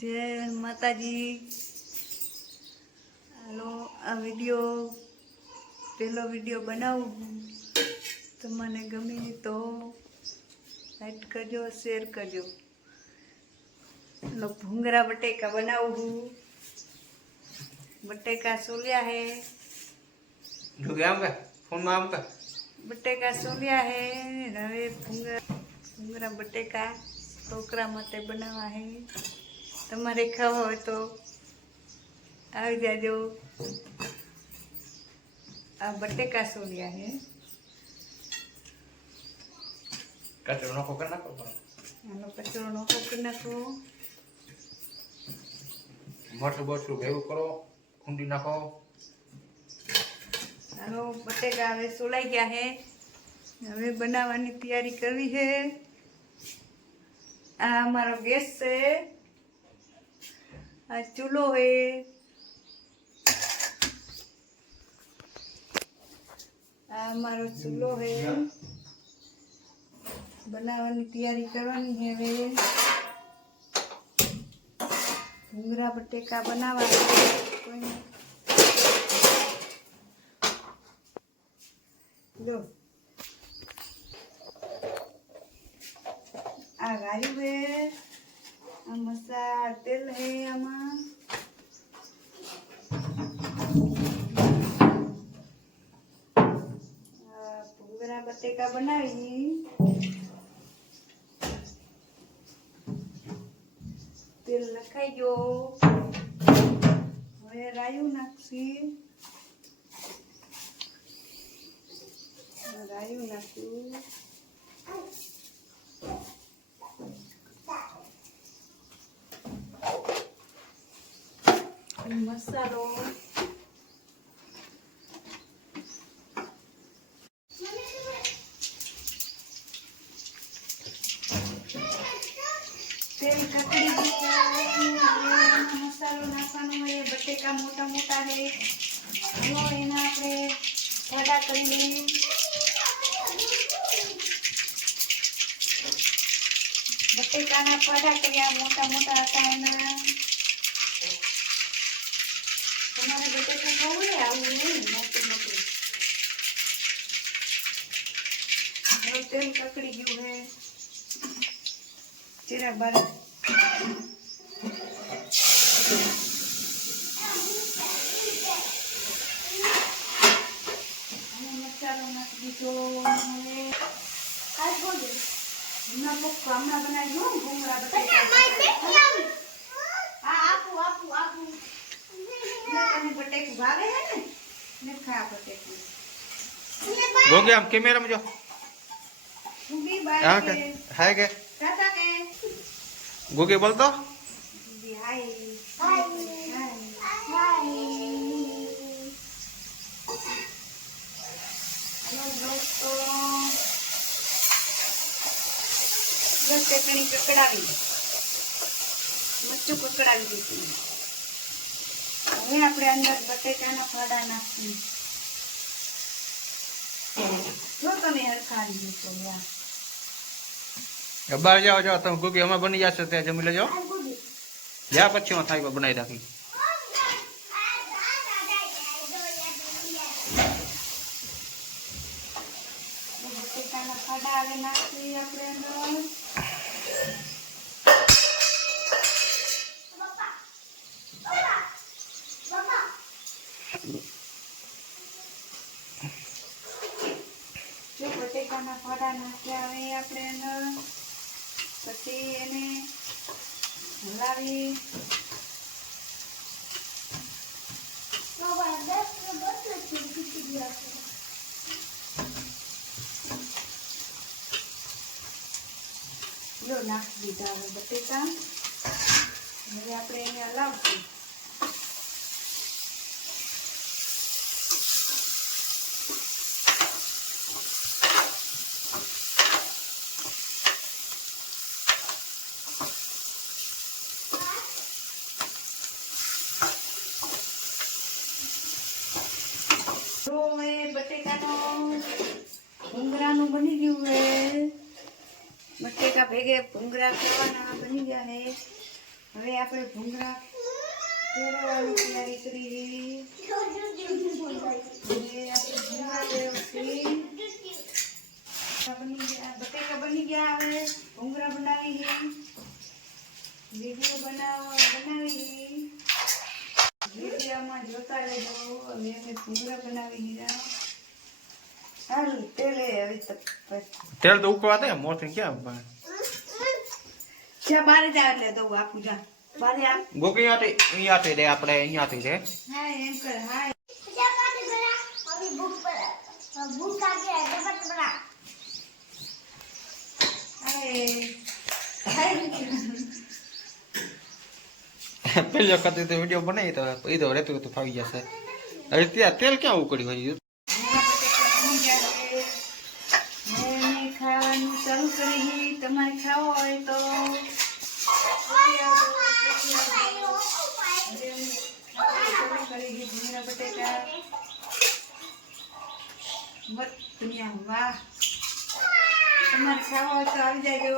जय माता जी। हेलो आ वीडियो पहलो वीडियो बनाऊँ तो मैंने गमी तो लाइक करजो शेर करजो। लोग भूंगरा बटेका बनाऊँ बटेका सोलिया है फोन में आम का बटेका सोलिया है रवे भूंगरा बटेका छोकरा माटे बनावा है। तमारे खावा हो तो आ जाजो। आ बटेका सोलिया है कचरो नको कर नाखो आनो कचरो नोखो कर नाखो मरचું બરચું ભેગું કરો ખૂંદી નાખો। आनो बटेका हवे सोलाई गया है हवे बनावानी तैयारी करवी है। आ हमारो गैस है आ चूल्हो है आ हमारो चूल्हो है बनावानी तैयारी करवानी है। वे भूंगरा बटेका बनावा कोई नहीं लो आ रायु है आ मसा तेल है आमा भूंगरा बटेका बनावी तेल नखाई गयो हवे रायु नाखी रायु नाखू मसालो तेल ककड़ी मसालो नाखवानो है बटेका मोटा मोटा है हलो एना आपणे वड़ा करी लईए। बटेका ना पाड़ा कर्या मोटा मोटा हता एना તમારે બટેકા ખાવું ને આવું મોટું મોટું હવે તેલ પકડી ગયું હે જીરા બારા મસાલો નાખી દીધો હવે આ બોલું હમણાં પપ્પા હમણાં બનાવી દો ભૂંગળા બટેકા હા આપું આપું આપું बटेकू भावे है ने खा बटेकू गोगे हम कैमरा में जो भी बाय हां के हाय के टाटा के गोगे बोल तो जी हाय हाय हाय हेलो दोस्तों बस चटनी ककड़ावी मच्छू ककड़ावी दीती હવે આપણે અંદર બટેકાના ફાડા નાખીએ જો તમે હરખાઈ દીધો યા बाहर जाओ जाओ तुम गोगे हमें बनी जा सकते हैं जमी ले जाओ या पछी में थाई बनाई राखी બટેકાના ફાડા હવે નાખીએ આપણે અંદર जो बटेकाना फड़ा नाख्या हवे आपणे अंदर पछी एने हलावी लो नाखी दीधा हवे बटेका हवे आपणे एने हलावशुं बटेका भूंगरा बनी गयु है बटेका भेगे भूंगरा खावाना बनी गया है હવે આપણે ભૂંગળા તેડવાની તૈયારી કરી. હવે આપણે ભૂંગળા તેડવાથી બટેકા બની ગયા. હવે ભૂંગળા બનાવી વિડીયો બનાવી વિડીયોમાં જોતા રહેજો. હવે અમે ભૂંગળા બનાવી દીધા. સારું તેલે હવે તેલ તો ઉકળવા દે મોરથી ક્યાં જ્યાં બારે જાય એટલે દઉં આપું જા બારે આપ. ગોગી અહીંયાથી દે આપણે અહીંયાથી છે. હા એમ કર. હા પેલી વખત તો વિડીયો બનાવી તો એ તો રહેતું તો ફાવી જશે. હવે ત્યાં તેલ ક્યાં ઉકળ્યું હોય? મેં ખાવાનું ચાલુ કરી. તમારે ખાવો હોય તો ભૂંગળા બટેકા વાહ. તમારે ખાવા હોય તો આવી જાજો.